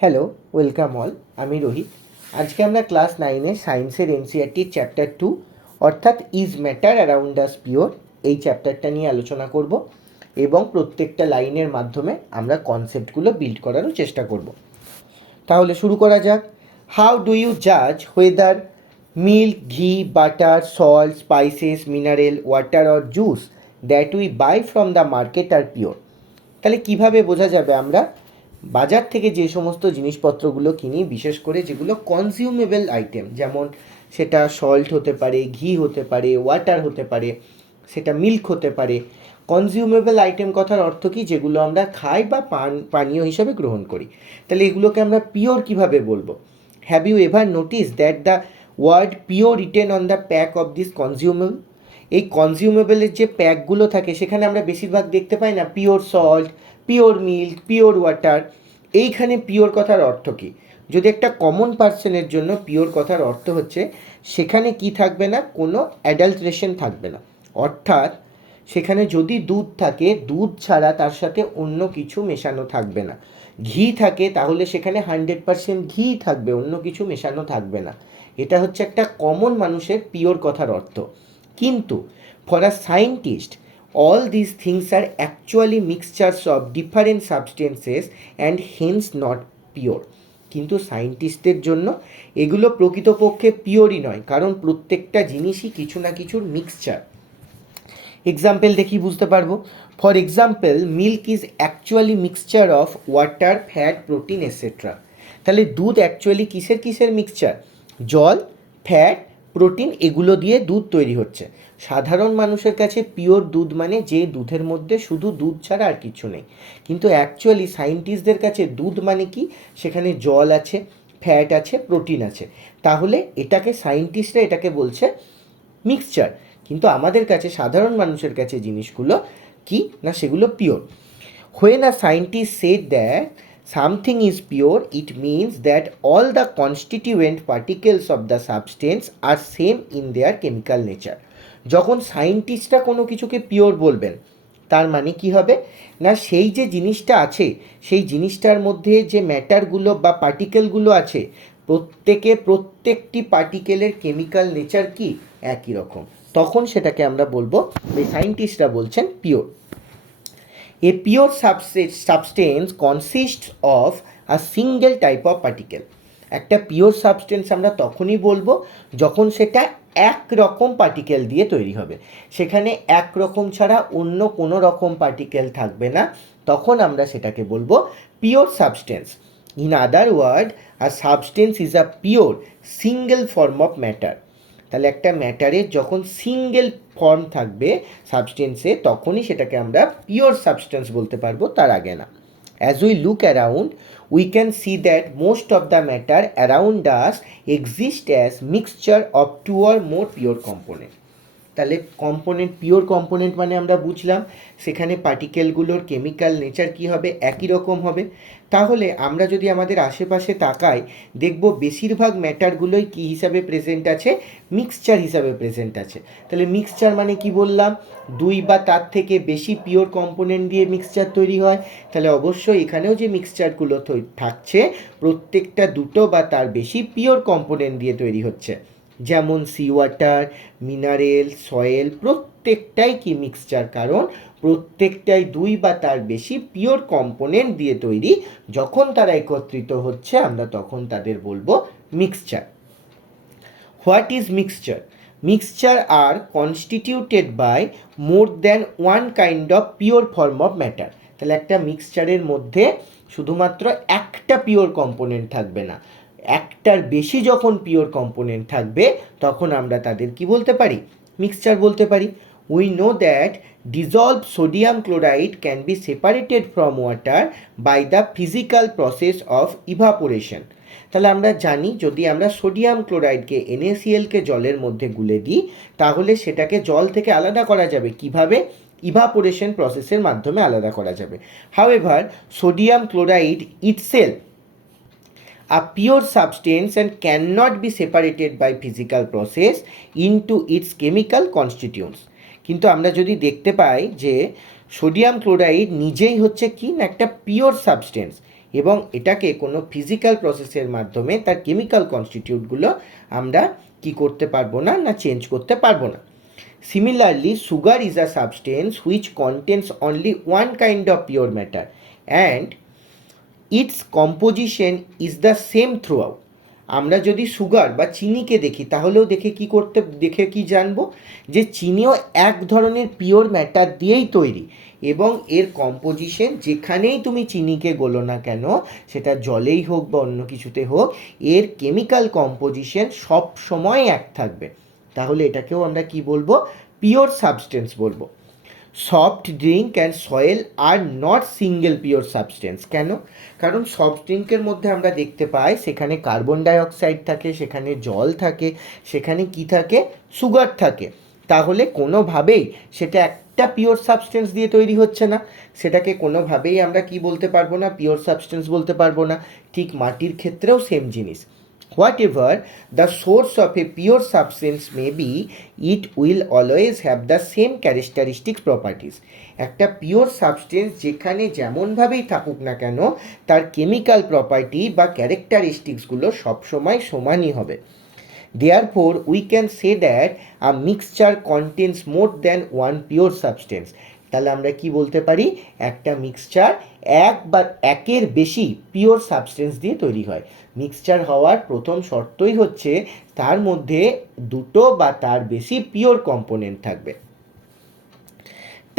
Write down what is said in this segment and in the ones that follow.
Hello, welcome all. আমি রোহিত। আজকে আমরা ক্লাস 9-এর সায়েন্সের এনসিইআরটির চ্যাপ্টার 2 অর্থাৎ is matter around us pure এই চ্যাপ্টারটা নিয়ে আলোচনা করব এবং প্রত্যেকটা লাইনের মাধ্যমে আমরা কনসেপ্টগুলো বিল্ড করারও চেষ্টা করব। তাহলে শুরু করা যাক। হাউ ডু ইউ জাজ whether milk, ghee, butter, salt, spices, mineral water or juice that we buy from the market are pure? তাহলে কিভাবে বোঝা যাবে আমরা বাজার থেকে যে সমস্ত জিনিসপত্রগুলো কিনি, বিশেষ করে যেগুলো কনজিউমেবল আইটেম, যেমন সেটা সল্ট হতে পারে, ঘি হতে পারে, ওয়াটার হতে পারে, সেটা মিল্ক হতে পারে। কনজিউমেবল আইটেম কথার অর্থ কি? যেগুলো আমরা খাই বা পানীয় হিসাবে গ্রহণ করি। তাহলে এগুলোকে আমরা পিওর কিভাবে বলবো? Have you ever notice that the word pure written on the pack of this consumable? এই কনজিউমেবলের যে প্যাকগুলো থাকে সেখানে আমরা বেশিরভাগ দেখতে পাই না pure salt, pure milk, pure water. এইখানে পিওর কথার অর্থ কী? যদি একটা কমন পার্সনের জন্য পিওর কথার অর্থ হচ্ছে সেখানে কি থাকবে না, কোনো অ্যাডাল্ট্রেশন থাকবে না। অর্থাৎ সেখানে যদি দুধ থাকে, দুধ ছাড়া তার সাথে অন্য কিছু মেশানো থাকবে না। ঘি থাকে তাহলে সেখানে 100% ঘি থাকবে, অন্য কিছু মেশানো থাকবে না। এটা হচ্ছে একটা কমন মানুষের পিওর কথার অর্থ। কিন্তু for a scientist all these things are actually mixtures of different substances and hence not pure. কিন্তু সায়েন্টিস্টদের জন্য এগুলো প্রকৃতপক্ষে পিওরই নয়, কারণ প্রত্যেকটা জিনিসই কিছু না কিছুর মিক্সচার। এক্সাম্পল দেখি বুঝতে পারবো। For example, milk is actually mixture of water, fat, protein etcetera. তাহলে দুধ অ্যাকচুয়ালি কিসের কিসের মিক্সচার? জল, ফ্যাট, প্রোটিন, এগুলো দিয়ে দুধ তৈরি হচ্ছে। সাধারণ মানুষের কাছে পিওর দুধ মানে যে দুধের মধ্যে শুধু দুধ ছাড়া আর কিছু নেই। কিন্তু অ্যাকচুয়ালি সায়েন্টিস্টদের কাছে দুধ মানে কি? সেখানে জল আছে, ফ্যাট আছে, প্রোটিন আছে। তাহলে এটাকে সায়েন্টিস্টরা এটাকে বলছে মিক্সচার। কিন্তু আমাদের কাছে, সাধারণ মানুষের কাছে জিনিসগুলো কি না, সেগুলো pure. When a scientist said that something is pure, it means that all the constituent particles of the substance are same in their chemical nature. যখন সায়েন্টিস্টরা কোনো কিছুকে পিওর বলবেন, তার মানে কি হবে না, সেই যে জিনিসটা আছে সেই জিনিসটার মধ্যে যে ম্যাটারগুলো বা পার্টিকেলগুলো আছে, প্রত্যেকটি পার্টিকেলের কেমিক্যাল নেচার কি একই রকম। তখন সেটাকে আমরা বলবো, এই সায়েন্টিস্টরা বলছেন pure. A pure substance consists of a single type of particle. একটা পিওর সাবস্টেন্স আমরা তখনই বলবো যখন সেটা এক রকম পার্টিকেল দিয়ে তৈরি হবে, সেখানে এক রকম ছাড়া অন্য কোনো রকম পার্টিকেল থাকবে না, তখন আমরা সেটাকে বলবো pure substance. In other word, a substance is a pure single form of matter. তাহলে একটা ম্যাটারের যখন সিঙ্গেল ফর্ম থাকবে সাবস্টেন্সে, তখনই সেটাকে আমরা পিওর সাবস্টেন্স বলতে পারবো, তার আগে না। As we look around, we can see that most of the matter around us exist as mixture of two or more pure component. তাহলে কম্পোনেন্ট, পিওর কম্পোনেন্ট মানে আমরা বুঝলাম সেখানে পার্টিকেলগুলোর কেমিক্যাল নেচার কী হবে, একই রকম হবে। তাহলে আমরা যদি আমাদের আশেপাশে তাকাই, দেখব বেশিরভাগ ম্যাটারগুলোই কী হিসাবে প্রেজেন্ট আছে, মিক্সচার হিসাবে প্রেজেন্ট আছে। তাহলে মিক্সচার মানে কি বললাম, দুই বা তার থেকে বেশি পিওর কম্পোনেন্ট দিয়ে মিক্সচার তৈরি হয়। তাহলে অবশ্যই এখানেও যে মিক্সচারগুলো থাকছে প্রত্যেকটা দুটো বা তার বেশি পিওর কম্পোনেন্ট দিয়ে তৈরি হচ্ছে। যেমন সি ওয়াটার, মিনারেল, সয়েল, প্রত্যেকটাই কি মিক্সচার, কারণ প্রত্যেকটাই দুই বা তার বেশি পিওর কম্পোনেন্ট দিয়ে তৈরি। যখন তারা একত্রিত হচ্ছে আমরা তখন তাদের বলবো mixture. What is mixture? Mixture are constituted by more than one kind of pure form of matter. তাহলে একটা মিক্সচারের মধ্যে শুধুমাত্র একটা পিওর কম্পোনেন্ট থাকবে না, একটার বেশি যখন পিওর কম্পোনেন্ট থাকবে তখন আমরা তাদের কি বলতে পারি, মিক্সচার বলতে পারি। We know that dissolved sodium chloride can be separated from water by the physical process of evaporation. তাহলে আমরা জানি যদি আমরা সোডিয়াম ক্লোরাইডকে NaClকে জলের মধ্যে গুলে দিই তাহলে সেটাকে জল থেকে আলাদা করা যাবে। কিভাবে? ইভাপোরেশন প্রসেসের মাধ্যমে আলাদা করা যাবে। However, sodium chloride itself a pure substance and cannot be separated by physical process into its chemical constituents. কিন্তু আমরা যদি দেখতে পাই যে সোডিয়াম ক্লোরাইড নিজেই হচ্ছে কি না একটা পিওর সাবস্টেন্স, এবং এটাকে কোনো ফিজিক্যাল প্রসেসের মাধ্যমে তার কেমিক্যাল কনস্টিটিউটগুলো আমরা কি করতে পারবো না, না চেঞ্জ করতে পারবো না। Similarly, sugar is a substance which contains only one kind of pure matter and its composition is the same throughout. আমরা যদি সুগার বা চিনিকে দেখি তাহলেও দেখে কি জানবো যে চিনিও এক ধরনের পিওর ম্যাটার দিয়েই তৈরি এবং এর কম্পোজিশন যেখানেই তুমি চিনিকে গোলো না কেন, সেটা জলেই হোক বা অন্য কিছুতে হোক, এর কেমিক্যাল কম্পোজিশন সব সময় এক থাকবে। তাহলে এটাকেও আমরা কি বলবো, পিওর সাবস্টেন্স বলবো। Soft drink and soil are not single pure substance. কেন? কারণ সফট ড্রিঙ্কের মধ্যে আমরা দেখতে পাই সেখানে কার্বন ডাইঅক্সাইড থাকে, সেখানে জল থাকে, সেখানে কি থাকে, সুগার থাকে। তাহলে কোনোভাবেই সেটা একটা পিওর সাবস্টেন্স দিয়ে তৈরি হচ্ছে না, সেটাকে কোনোভাবেই আমরা কি বলতে পারবো না, পিওর সাবস্টেন্স বলতে পারবো না। ঠিক মাটির ক্ষেত্রেও সেম জিনিস। Whatever the source of a pure substance may be, it will always have the same characteristic properties. একটা পিওর সাবস্টেন্স যেখানে যেমনভাবেই থাকুক না কেন, তার কেমিক্যাল প্রপার্টি বা ক্যারেক্টারিস্টিক্সগুলো সবসময় সমানই হবে। Therefore, we can say that a mixture contains more than one pure substance. তাহলে আমরা কি বলতে পারি, একটা মিক্সচার এক বা একের বেশি পিওর সাবস্টেন্স দিয়ে তৈরি হয়। মিক্সচার হওয়ার প্রথম শর্তই হচ্ছে তার মধ্যে দুটো বা তার বেশি পিওর কম্পোনেন্ট থাকবে।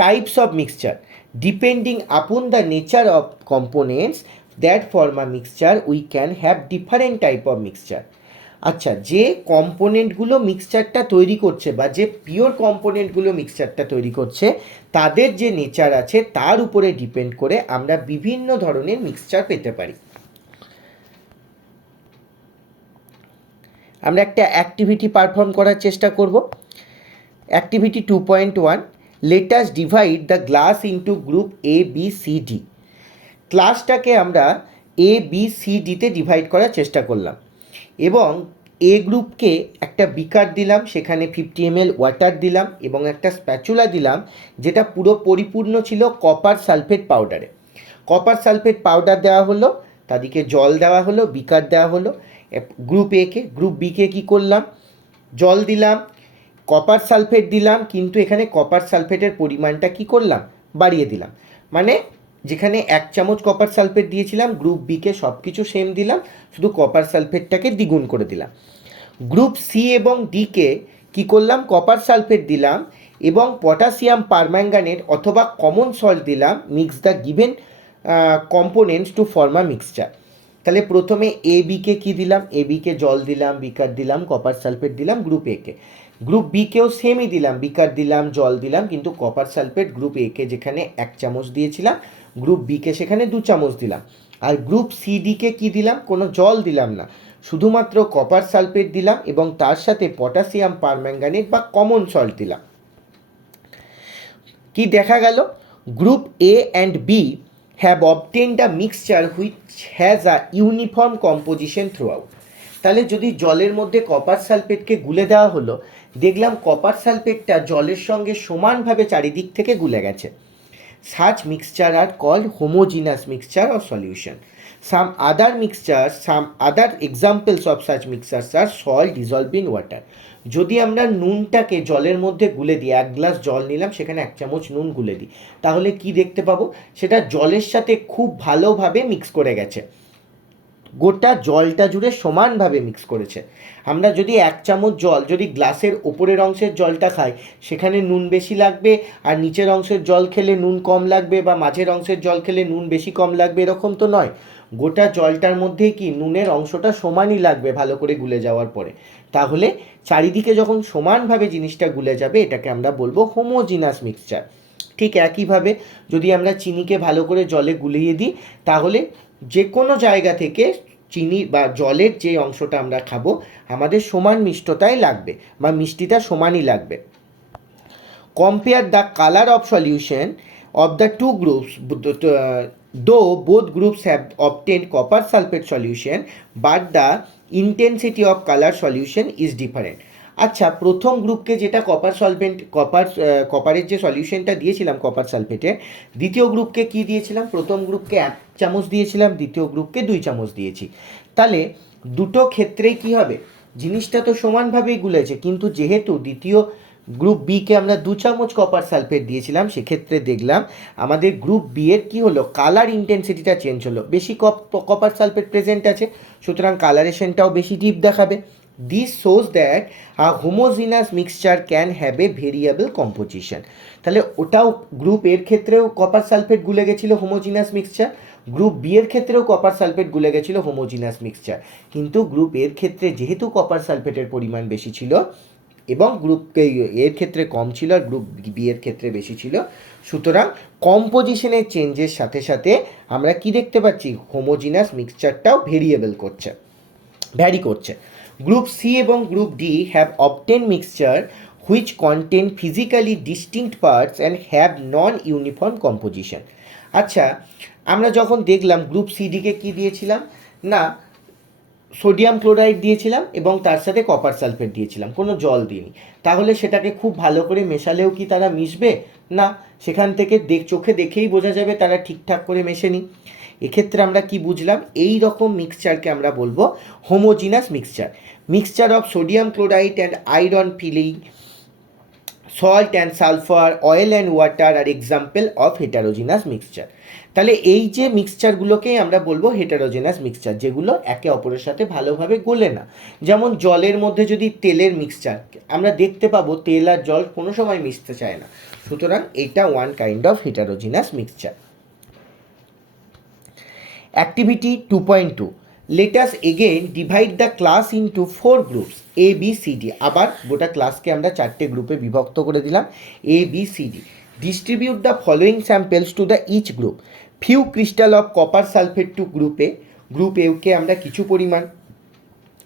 Types of mixture, depending upon the nature of components that form a mixture, we can have different type of mixture. আচ্ছা, যে কম্পোনেন্টগুলো মিক্সচারটা তৈরি করছে বা যে পিওর কম্পোনেন্টগুলো মিক্সচারটা তৈরি করছে, তাদের যে নেচার আছে তার উপরে ডিপেন্ড করে আমরা বিভিন্ন ধরনের মিক্সচার পেতে পারি। আমরা একটা অ্যাক্টিভিটি পারফর্ম করার চেষ্টা করব। Activity 2.1, let us divide the class into group A B C D. ক্লাসটাকে আমরা এ বি সি ডিতে ডিভাইড করার চেষ্টা করলাম এবং এ গ্রুপকে একটা বিকার দিলাম, সেখানে 50 ml ওয়াটার দিলাম এবং একটা স্প্যাচুলা দিলাম যেটা পুরো পরিপূর্ণ ছিল কপার সালফেট পাউডারে। কপার সালফেট পাউডার দেওয়া হলো, তাদেরকে জল দেওয়া হলো, বিকার দেওয়া হলো। গ্রুপ একে, গ্রুপ বিকে কী করলাম, জল দিলাম, কপার সালফেট দিলাম, কিন্তু এখানে কপার সালফেটের পরিমাণটা কি করলাম, বাড়িয়ে দিলাম। মানে যেখানে 1 চামচ কপার সালফেট দিয়েছিলাম, গ্রুপ বিকে সব কিছু সেম দিলাম, শুধু কপার সালফেটটাকে দ্বিগুণ করে দিলাম। গ্রুপ সি এবং ডিকে কী করলাম, কপার সালফেট দিলাম এবং পটাশিয়াম পারম্যাঙ্গানেট অথবা কমন সল্ট দিলাম, mix the given components to form a mixture. তাহলে প্রথমে এ বিকে কী দিলাম, এ বিকে জল দিলাম, বিকার দিলাম, কপার সালফেট দিলাম। গ্রুপ একে, গ্রুপ বিকেও সেমই দিলাম, বিকার দিলাম, জল দিলাম, কিন্তু কপার সালফেট গ্রুপ একে যেখানে 1 চামচ দিয়েছিলাম, গ্রুপ বিকে সেখানে 2 চামচ দিলাম। আর গ্রুপ সি ডিকে কী দিলাম, কোনো জল দিলাম না, শুধুমাত্র কপার সালফেট দিলাম এবং তার সাথে পটাশিয়াম পারম্যাঙ্গানেট বা কমন সল্ট দিলাম। কি দেখা গেল, group A and B have obtained a mixture which has a uniform composition throughout. তাহলে যদি জলের মধ্যে কপার সালফেটকে গুলে দেওয়া হলো, দেখলাম কপার সালফেটটা জলের সঙ্গে সমানভাবে চারিদিক থেকে গুলে গেছে। Such mixture are called homogeneous mixture or solution. Some other examples of such mixtures are salt dissolved in water. যদি আমরা নুনটাকে জলের মধ্যে গুলে দিই, 1 গ্লাস জল নিলাম, সেখানে 1 চামচ নুন গুলে দিই, তাহলে কি দেখতে পাবো, সেটা জলের সাথে খুব ভালোভাবে মিক্স করে গেছে, গোটা জলটা জুড়ে সমানভাবে মিক্স করেছে। আমরা যদি 1 চামচ জল যদি গ্লাসের ওপরের অংশের জলটা খাই, সেখানে নুন বেশি লাগবে, আর নিচের অংশের জল খেলে নুন কম লাগবে, বা মাঝের অংশের জল খেলে নুন বেশি কম লাগবে, এরকম তো নয়। গোটা জলটার মধ্যেই কি নুনের অংশটা সমানই লাগবে ভালো করে গুলে যাওয়ার পরে। তাহলে চারিদিকে যখন সমানভাবে জিনিসটা গুলে যাবে, এটাকে আমরা বলবো হোমোজিনাস মিক্সচার। ঠিক একইভাবে যদি আমরা চিনিকে ভালো করে জলে গুলিয়ে দিই, তাহলে যে কোনো জায়গা থেকে চিনি বা জলের যে অংশটা আমরা খাবো, আমাদের সমান মিষ্টতাই লাগবে বা মিষ্টিটা সমানই লাগবে। Compare the colour of solution of the two groups, though both groups have obtained copper sulfate solution, but the intensity of color solution is different. আচ্ছা, প্রথম গ্রুপকে যেটা কপারের যে সলিউশনটা দিয়েছিলাম কপার সালফেটের, দ্বিতীয় গ্রুপকে কি দিয়েছিলাম? প্রথম গ্রুপকে 1 চামচ দিয়েছিলাম, দ্বিতীয় গ্রুপকে 2 চামচ দিয়েছি। তাহলে দুটো ক্ষেত্রেই কি হবে? জিনিসটা তো সমানভাবেই গুলেছে, কিন্তু যেহেতু দ্বিতীয় গ্রুপ বিকে আমরা 2 চামচ কপার সালফেট দিয়েছিলাম, সেক্ষেত্রে দেখলাম আমাদের গ্রুপ বি এর কী হলো, কালার ইন্টেন্সিটিটা চেঞ্জ হলো। বেশি কপার সালফেট প্রেজেন্ট আছে, সুতরাং কালারেশনটাও বেশি ডিপ দেখাবে। This shows that a homogeneous mixture can have a variable composition. তাহলে ওটাও গ্রুপ এর ক্ষেত্রেও কপার সালফেট গুলে গেছিলো হোমোজিনাস মিক্সচার, গ্রুপ বি এর ক্ষেত্রেও কপার সালফেট গুলে গেছিলো হোমোজিনাস মিক্সচার, কিন্তু গ্রুপ এর ক্ষেত্রে যেহেতু কপার সালফেটের পরিমাণ বেশি ছিল এবং গ্রুপ এর ক্ষেত্রে কম ছিল আর গ্রুপ বি এর ক্ষেত্রে বেশি ছিল, সুতরাং কম্পোজিশনের চেঞ্জের সাথে সাথে আমরা কি দেখতে পাচ্ছি, হোমোজিনাস মিক্সচারটাও ভ্যারি করছে। গ্রুপ সি এবং group D have obtain mixture which contain physically distinct parts and have known uniform composition. আচ্ছা, আমরা যখন দেখলাম গ্রুপ সিডিকে কি দিয়েছিলাম না, সোডিয়াম ক্লোরাইড দিয়েছিলাম এবং তার সাথে কপার সালফেট দিয়েছিলাম, কোনো জল দিইনি, তাহলে সেটাকে খুব ভালো করে মেশালেও কি তারা মিশবে? না, সেখান থেকে চোখে দেখেই বোঝা যাবে তারা ঠিকঠাক করে মেশেনি। এক্ষেত্রে আমরা কি বুঝলাম, এই রকম মিক্সচারকে আমরা বলবো homogeneous mixture of sodium chloride and iron filing, salt and sulphur, oil and water are example of heterogeneous mixture. তাহলে এই যে মিক্সচারগুলোকেই আমরা বলবো হেটারোজেনাস মিক্সচার, যেগুলো একে অপরের সাথে ভালোভাবে গলে না। যেমন জলের মধ্যে যদি তেলের মিক্সচার, আমরা দেখতে পাবো তেল আর জল কোনো সময় মিশতে চায় না, সুতরাং এটা one kind of heterogeneous mixture. Activity 2.2, let us again divide the class into 4 groups A, B, C, D। আবার গোটা ক্লাসকে আমরা 4টে গ্রুপে বিভক্ত করে দিলাম, A, B, C, D। Distribute the following samples to the each group. Few crystal of copper sulfate to group A। Group একে আমরা কিছু পরিমাণ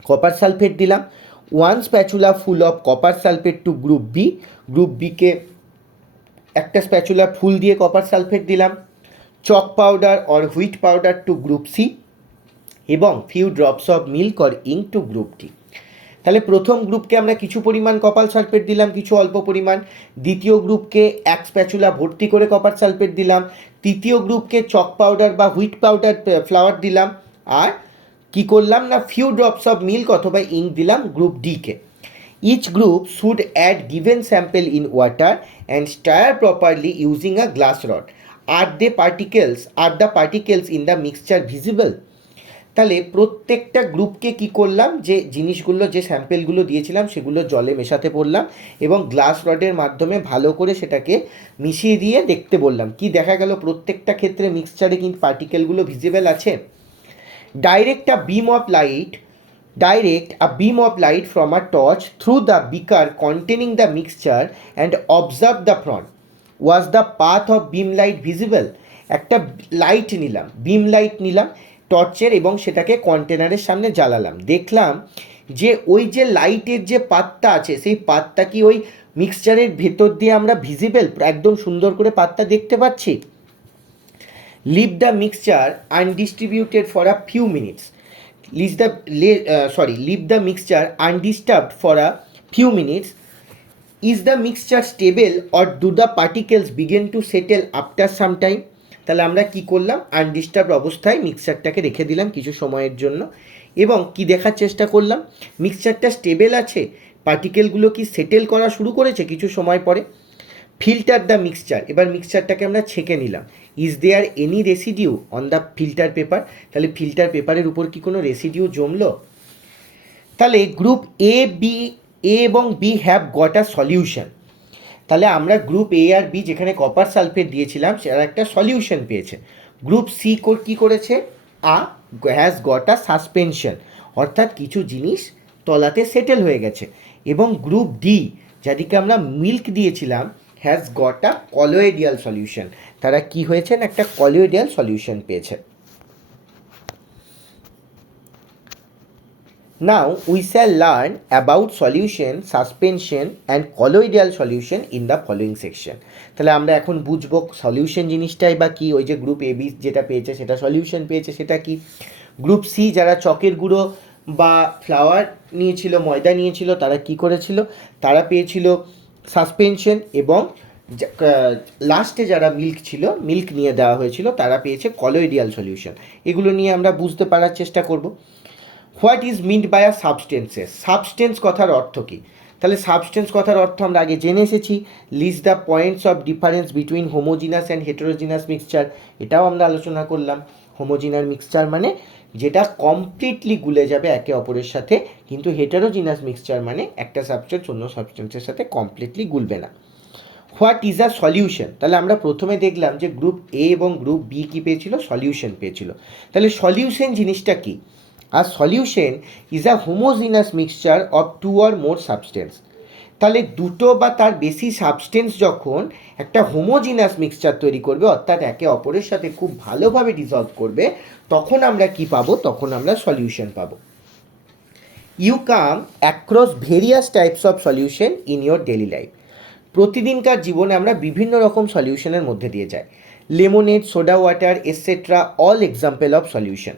কপার সালফেট দিলাম। 1 spatula full of copper sulfate to group B। Group বিকে একটা spatula full দিয়ে copper sulphate দিলাম। Chalk powder or wheat powder to group C এবং few drops of milk or ink to group D. তাহলে প্রথম গ্রুপকে আমরা কিছু পরিমাণ কপার সালফেট দিলাম, কিছু অল্প পরিমাণ। দ্বিতীয় গ্রুপকে 1 স্প্যাচুলা ভর্তি করে কপার সালফেট দিলাম। তৃতীয় গ্রুপকে চক পাউডার বা হুইট পাউডার ফ্লাওয়ার দিলাম। আর কি করলাম না, ফিউ ড্রপস অফ মিল্ক অথবা ইঙ্ক দিলাম গ্রুপ ডিকে। Each group should add given sample in water and stir properly using a glass rod. Are the particles in the mixture visible. তাহলে প্রত্যেকটা গ্রুপকে কি করলাম, যে জিনিসগুলো, যে স্যাম্পেলগুলো দিয়েছিলাম সেগুলো জলে মেশাতে বললাম এবং গ্লাস রডের মাধ্যমে ভালো করে সেটাকে মিশিয়ে দিয়ে দেখতে বললাম। কি দেখা গেল, প্রত্যেকটা ক্ষেত্রে মিক্সচারে কিন্তু পার্টিকেলগুলো ভিজিবল আছে। Direct a beam of light from a torch through the beaker containing the mixture and observe the front. Was the path of beam light visible? একটা লাইট নিলাম, বিম লাইট নিলাম টর্চের এবং সেটাকে কন্টেনারের সামনে জ্বালালাম, দেখলাম যে ওই যে লাইটের যে পাতটা আছে সেই পাতটা কি ওই মিক্সচারের ভেতর দিয়ে আমরা ভিজিবল, একদম সুন্দর করে পাতটা দেখতে পাচ্ছি। Leave the mixture undistributed for a few minutes. leave the mixture undisturbed for a few minutes. Is the mixture stable or do the particles begin to settle after some time? তাহলে আমরা কি করলাম, আনডিস্টার্ব অবস্থায় মিক্সচারটাকে রেখে দিলাম কিছু সময়ের জন্য এবং কি দেখার চেষ্টা করলাম, মিক্সচারটা স্টেবল আছে, পার্টিকেলগুলো কি সেটেল করা শুরু করেছে কিছু সময় পরে। ফিল্টার দ্য মিক্সচার, এবার মিক্সচারটাকে আমরা ছেঁকে নিলাম। Is there any residue on the filter paper? তাহলে ফিল্টার পেপারের উপর কি কোনো রেসিডিউ জমলো? তাহলে গ্রুপ এ এবং B have got a solution. তাহলে আমরা গ্রুপ এ আর বি যেখানে কপার সালফেট দিয়েছিলাম সেটা একটা সলিউশন পেয়েছে। গ্রুপ সি কী করেছে, হ্যাজ গট আ সাসপেনশন, অর্থাৎ কিছু জিনিস তলাতে সেটেল হয়ে গেছে। এবং গ্রুপ ডি যাদেরকে আমরা মিল্ক দিয়েছিলাম হ্যাজ গট আ কলোয়েডিয়াল সলিউশন, তারা কি হয়েছেন, একটা কলোয়েডিয়াল সলিউশন পেয়েছে। Now we shall learn about solution, suspension and colloidal solution in the following section. তাহলে আমরা এখন বুঝবো সলিউশন জিনিসটাই বা কি, ওই যে গ্রুপ এ বি যেটা পেয়েছে সেটা সলিউশন পেয়েছে সেটা কি। গ্রুপ সি যারা চকের গুঁড়ো বা ফ্লাওয়ার নিয়েছিল, ময়দা নিয়েছিল, তারা কি করেছিল, তারা পেয়েছিল সাসপেনশন, এবং লাস্টে যারা মিল্ক ছিল, মিল্ক নিয়ে দেওয়া হয়েছিল, তারা পেয়েছে কলোইডিয়াল সলিউশন। এগুলো নিয়ে আমরা বুঝতে পারার চেষ্টা করব। What is meant by a substances? Substance কথার অর্থ কী? তাহলে সাবস্টেন্স কথার অর্থ আমরা আগে জেনে এসেছি। List the points of difference between homogeneous and heterogeneous mixture, এটাও আমরা আলোচনা করলাম। হোমোজিনাস মিক্সচার মানে যেটা কমপ্লিটলি গুলে যাবে একে অপরের সাথে, কিন্তু হেটেরোজিনাস মিক্সচার মানে একটা সাবস্টেন্স অন্য সাবস্টেন্সের সাথে কমপ্লিটলি গুলবে না। What is a solution? তাহলে আমরা প্রথমে দেখলাম যে গ্রুপ এ এবং গ্রুপ বি কী পেয়েছিল, সলিউশন পেয়েছিল। তাহলে সলিউশন জিনিসটা কী? আর solution is a homogeneous mixture of two or more substance. তাহলে দুটো বা তার বেশি সাবস্টেন্স যখন একটা হোমোজিনাস মিক্সচার তৈরি করবে, অর্থাৎ একে অপরের সাথে খুব ভালোভাবে ডিসলভ করবে, তখন আমরা কি পাবো? তখন আমরা সলিউশন পাবো। You come across various types of solution in your daily life. প্রতিদিনকার জীবনে আমরা বিভিন্ন রকম সলিউশনের মধ্যে দিয়ে যাই। Lemonade, soda water etcetera all example of solution.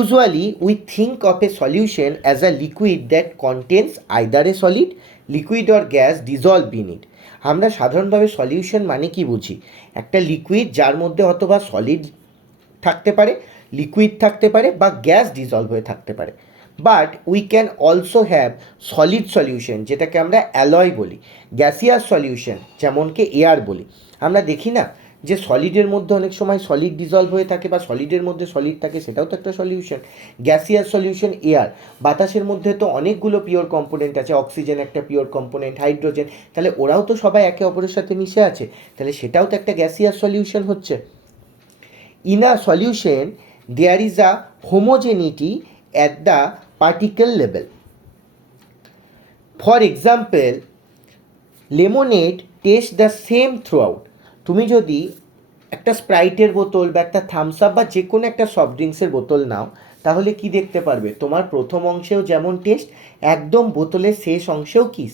Usually, we think of a solution as a liquid that contains either a solid, liquid or gas dissolved in it. আমরা সাধারণভাবে সলিউশন মানে কি বুঝি? একটা লিকুইড যার মধ্যে অথবা সলিড থাকতে পারে, লিকুইড থাকতে পারে, বা গ্যাস ডিজলভ হয়ে থাকতে পারে। But we can also have solid solution, যেটাকে আমরা অ্যালয় বলি, গ্যাসিয়াস সলিউশন যেমনকে এয়ার বলি। আমরা দেখি না যে সলিডের মধ্যে অনেক সময় সলিড ডিজলভ হয়ে থাকে, বা সলিডের মধ্যে সলিড থাকে, সেটাও তো একটা সলিউশন। Gaseous solution air. বাতাসের মধ্যে তো অনেকগুলো পিওর কম্পোনেন্ট আছে, অক্সিজেন একটা পিওর কম্পোনেন্ট, হাইড্রোজেন, তাহলে ওরাও তো সবাই একে অপরের সাথে মিশে আছে, তাহলে সেটাও তো একটা গ্যাসিয়াস সলিউশন হচ্ছে। In a solution there is a homogeneity at the particle level. For example, lemonade tastes the same throughout. তুমি যদি একটা স্প্রাইটের বোতল বা একটা থামস আপ বা যে কোনো একটা সফট ড্রিঙ্কসের বোতল নাও, তাহলে কি দেখতে পারবে? তোমার প্রথম অংশেও যেমন টেস্ট, একদম বোতলের শেষ অংশেও কি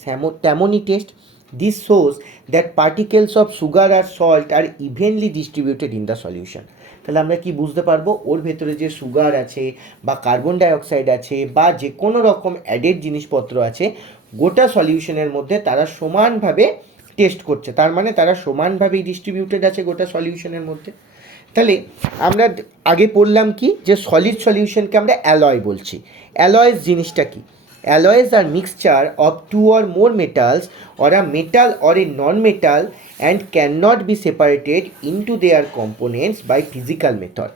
তেমনই taste. This shows that particles of sugar আর salt are evenly distributed in the solution. তাহলে আমরা কি বুঝতে পারবো? ওর ভেতরে যে সুগার আছে বা কার্বন ডাইঅক্সাইড আছে বা যে কোনো রকম অ্যাডেড জিনিসপত্র আছে, গোটা সলিউশনের মধ্যে তারা সমানভাবে টেস্ট করছে, তার মানে তারা সমানভাবেই ডিস্ট্রিবিউটেড আছে গোটা সলিউশনের মধ্যে। তাহলে আমরা আগে পড়লাম কি, যে সলিড সলিউশনকে আমরা অ্যালয় বলছি। অ্যালয়েস জিনিসটা কি? Alloys are mixture of two or more metals or a metal or a non-metal and cannot be separated into their components by physical method.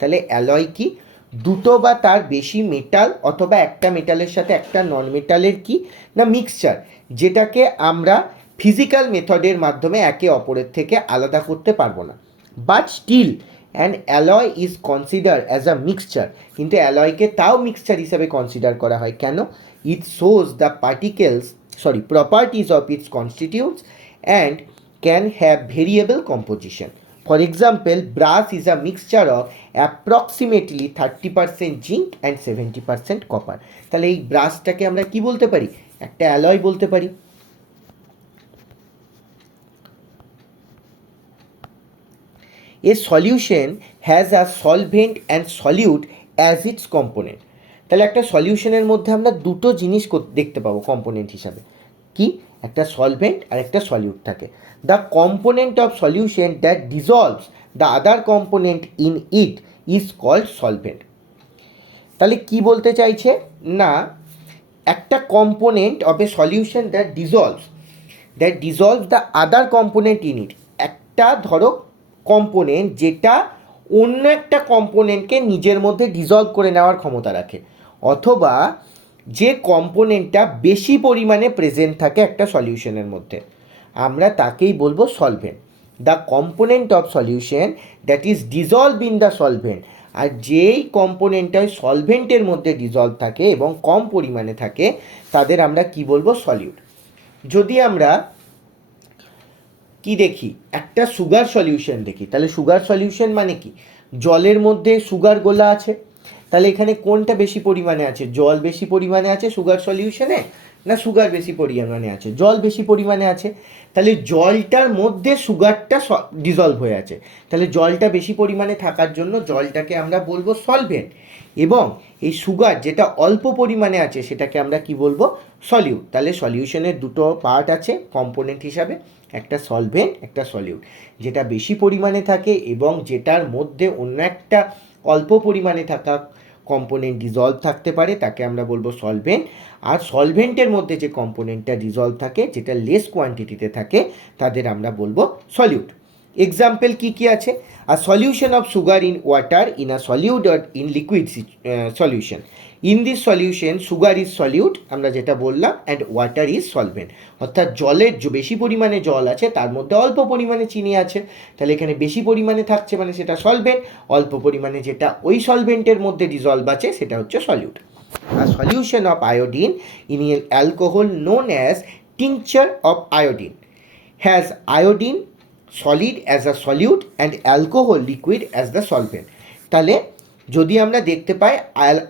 তাহলে অ্যালয় কি? দুটো বা তার বেশি মেটাল অথবা একটা মেটালের সাথে একটা নন মেটালের কি না মিক্সচার, যেটাকে আমরা ফিজিক্যাল মেথডের মাধ্যমে একে অপরের থেকে আলাদা করতে পারবো না। But still an alloy is consider as a mixture, কিন্তু অ্যালয়কে তাও মিক্সচার হিসাবে কনসিডার করা হয়। কেন? It shows the properties of its constituents and can have variable composition. For example, brass is a mixture of approximately 30% zinc and 70% copper. তাহলে এই ব্রাসটাকে আমরা কি বলতে পারি? একটা অ্যালয় বলতে পারি। A solution has a solvent and solute as its component. তাহলে একটা সলিউশনের মধ্যে আমরা দুটো জিনিস দেখতে পাবো কম্পোনেন্ট হিসাবে। কি? একটা সলভেন্ট আর একটা সলিউট থাকে। The component of solution that dissolves the other component in it is called solvent. তাহলে কি বলতে চাইছে? না, একটা component of a solution that dissolves the other component in it. একটা ধরো কম্পোনেন্ট যেটা অন্য একটা কম্পোনেন্টকে নিজের মধ্যে ডিজলভ করে নেওয়ার ক্ষমতা রাখে, অথবা যে কম্পোনেন্টটা বেশি পরিমাণে প্রেজেন্ট থাকে একটা সলিউশনের মধ্যে, আমরা তাকেই বলবো solvent. The component of solution that is dissolve in the solvent. আর যেই কম্পোনেন্টটা ওই সলভেন্টের মধ্যে ডিজলভ থাকে এবং কম পরিমাণে থাকে, তাদের আমরা কি বলবো? সলিউট। যদি আমরা কি দেখি, একটা সুগার সলিউশন দেখি, তাহলে সুগার সলিউশন মানে কি? জলের মধ্যে সুগার গোলা আছে, তাহলে এখানে কোনটা বেশি পরিমাণে আছে? জল বেশি পরিমাণে আছে সুগার সলিউশনে, না সুগার বেশি পরিমাণে আছে? জল বেশি পরিমাণে আছে। তাহলে জলটার মধ্যে সুগারটা ডিজলভ হয়ে আছে, তাহলে জলটা বেশি পরিমাণে থাকার জন্য জলটাকে আমরা বলবো সলভেন্ট, এবং এই সুগার যেটা অল্প পরিমাণে আছে সেটাকে আমরা কি বলবো? সলিউট। তাহলে সলিউশনের দুটো পার্ট আছে কম্পোনেন্ট হিসাবে, একটা সলভেন্ট, একটা সলিউট। যেটা বেশি পরিমাণে থাকে এবং যেটার মধ্যে অন্য একটা অল্প পরিমাণে থাকা কম্পোনেন্ট ডিজলভ থাকতে পারে তাকে আমরা বলবো সলভেন্ট। আর সলভেন্টের মধ্যে যে কম্পোনেন্টটা ডিজলভ থাকে, যেটা লেস কোয়ান্টিটিতে থাকে, তাদের আমরা বলবো সলিউট। এক্সাম্পল কি কি আছে? আ solution of sugar in water in a solute or in liquid solution. In this solution sugar is solute, আমরা যেটা বললাম, অ্যান্ড ওয়াটার ইজ সলভেন্ট। অর্থাৎ জলের যে বেশি পরিমাণে জল আছে তার মধ্যে অল্প পরিমাণে চিনি আছে, তাহলে এখানে বেশি পরিমাণে থাকছে মানে সেটা সলভেন্ট, অল্প পরিমাণে যেটা ওই সলভেন্টের মধ্যে ডিজলভ আছে সেটা হচ্ছে solute. A solution of iodine in an alcohol known as tincture of iodine has iodine solid as a solute and alcohol liquid as the solvent. তাহলে যদি আমরা দেখতে পাই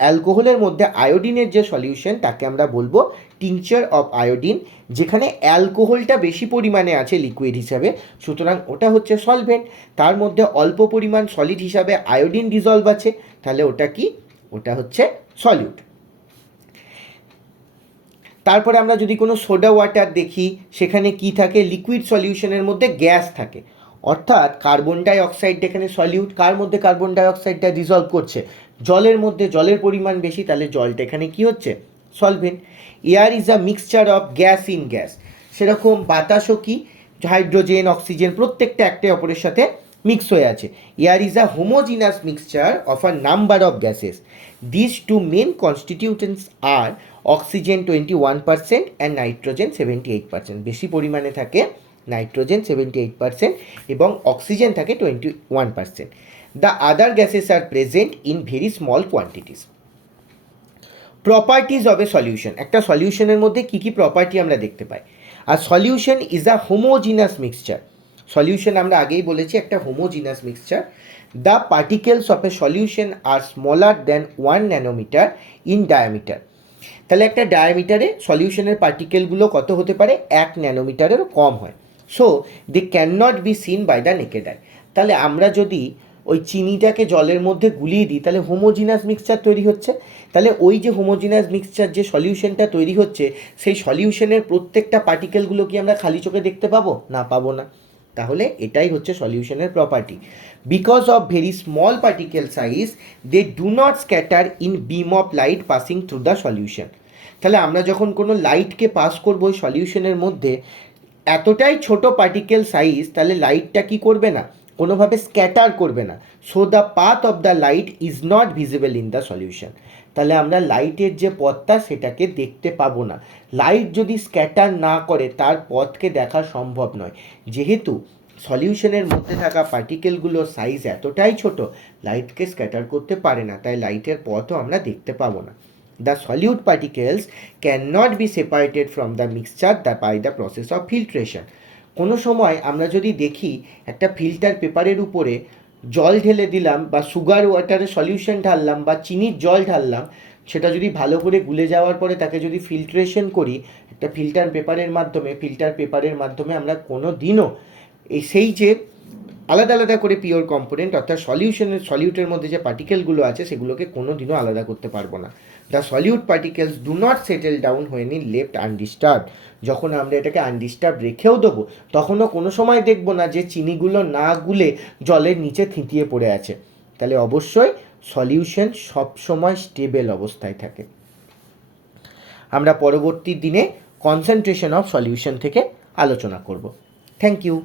অ্যালকোহলের মধ্যে আয়োডিনের যে সলিউশন তাকে আমরা বলবো টিংচার অফ আয়োডিন, যেখানে অ্যালকোহলটা বেশি পরিমাণে আছে লিকুইড হিসাবে, সুতরাং ওটা হচ্ছে সলভেন্ট। তার মধ্যে অল্প পরিমাণ সলিড হিসাবে আয়োডিন ডিজলভ আছে, তাহলে ওটা কি? ওটা হচ্ছে সলিউট। তারপরে আমরা যদি কোনো সোডা ওয়াটার দেখি, সেখানে কি থাকে? লিকুইড সলিউশনের মধ্যে গ্যাস থাকে, অর্থাৎ কার্বন ডাই অক্সাইড এখানে সলিউট। কার মধ্যে কার্বন ডাই অক্সাইডটা ডিজলভ করছে? জলের মধ্যে। জলের পরিমাণ বেশি, তাহলে জলটা এখানে কি হচ্ছে? Solvent. Air is a mixture of gas in gas, সেরকম বাতাসও কি? হাইড্রোজেন, অক্সিজেন প্রত্যেকটা একটা অপরের সাথে মিক্স হয়ে আছে। Air is a homogeneous mixture of a number of gases. This two main constituents are oxygen 21% and nitrogen 78%। বেশি পরিমাণে থাকে নাইট্রোজেন 78% এবং অক্সিজেন থাকে 21%। The other gases are present in very small quantities. Properties of a solution. একটা সলিউশনের মধ্যে কী কী প্রপার্টি আমরা দেখতে পাই? আর solution is a homogeneous mixture. Solution আমরা আগেই বলেছি একটা homogeneous mixture. The particles of a solution are smaller than 1 nanometre in diameter. তাহলে একটা ডায়ামিটারে সলিউশনের পার্টিকেলগুলো কত হতে পারে? 1 ন্যানোমিটারেরও কম হয়। So they can not be seen by the naked eye. তাহলে আমরা যদি ওই চিনিটাকে জলের মধ্যে গুলিয়ে দিই তাহলে হোমোজিনাস মিক্সচার তৈরি হচ্ছে। তাহলে ওই যে হোমোজিনাস মিক্সচার যে সলিউশনটা তৈরি হচ্ছে, সেই সলিউশনের প্রত্যেকটা পার্টিকেলগুলো কি আমরা খালি চোখে দেখতে পাবো? না, পাবো না। তাহলে এটাই হচ্ছে সলিউশনের property. Because of very small particle size they do not scatter in beam of light passing through the solution. তাহলে আমরা যখন কোনো লাইটকে পাস করবো ওই সলিউশনের মধ্যে, এতটাই ছোট পার্টিকেল সাইজ, তাহলে লাইটটা কি করবে না? কোনোভাবে স্ক্যাটার করবে না। So the path of the light is not visible in the solution. তাহলে আমরা লাইটের যে পথটা সেটাকে দেখতে পাবো না। লাইট যদি স্ক্যাটার না করে তার পথকে দেখা সম্ভব নয়। যেহেতু সলিউশনের মধ্যে থাকা পার্টিকেলগুলোর সাইজ এতটাই ছোট, লাইটকে স্ক্যাটার করতে পারে না, তাই লাইটের পথও আমরা দেখতে পাবো না। The solute particles cannot be separated from the mixture by the process of filtration. কোনো সময় আমরা যদি দেখি একটা ফিল্টার পেপারের উপরে জল ঢেলে দিলাম বা সুগার ওয়াটারের সলিউশন ঢাললাম বা চিনির জল ঢাললাম, সেটা যদি ভালো করে গুলে যাওয়ার পরে তাকে যদি ফিল্ট্রেশন করি একটা ফিল্টার পেপারের মাধ্যমে আমরা কোনো দিনও সেই যে আলাদা আলাদা করে পিওর কম্পোনেন্ট অর্থাৎ সলিউটের মধ্যে যে পার্টিকেলগুলো আছে সেগুলোকে কোনো দিনও আলাদা করতে পারবো না। The solute particles do not settle down when in left undisturbed. যখন আমরা এটাকে আনডিস্টার্ব রেখেও দেবো তখনও কোনো সময় দেখবো না যে চিনিগুলো না গুলে জলের নিচে থিতিয়ে পড়ে আছে। তাহলে অবশ্যই সলিউশন সবসময় স্টেবল অবস্থায় থাকে। আমরা পরবর্তী দিনে কনসেন্ট্রেশন অফ সলিউশন থেকে আলোচনা করব। Thank you.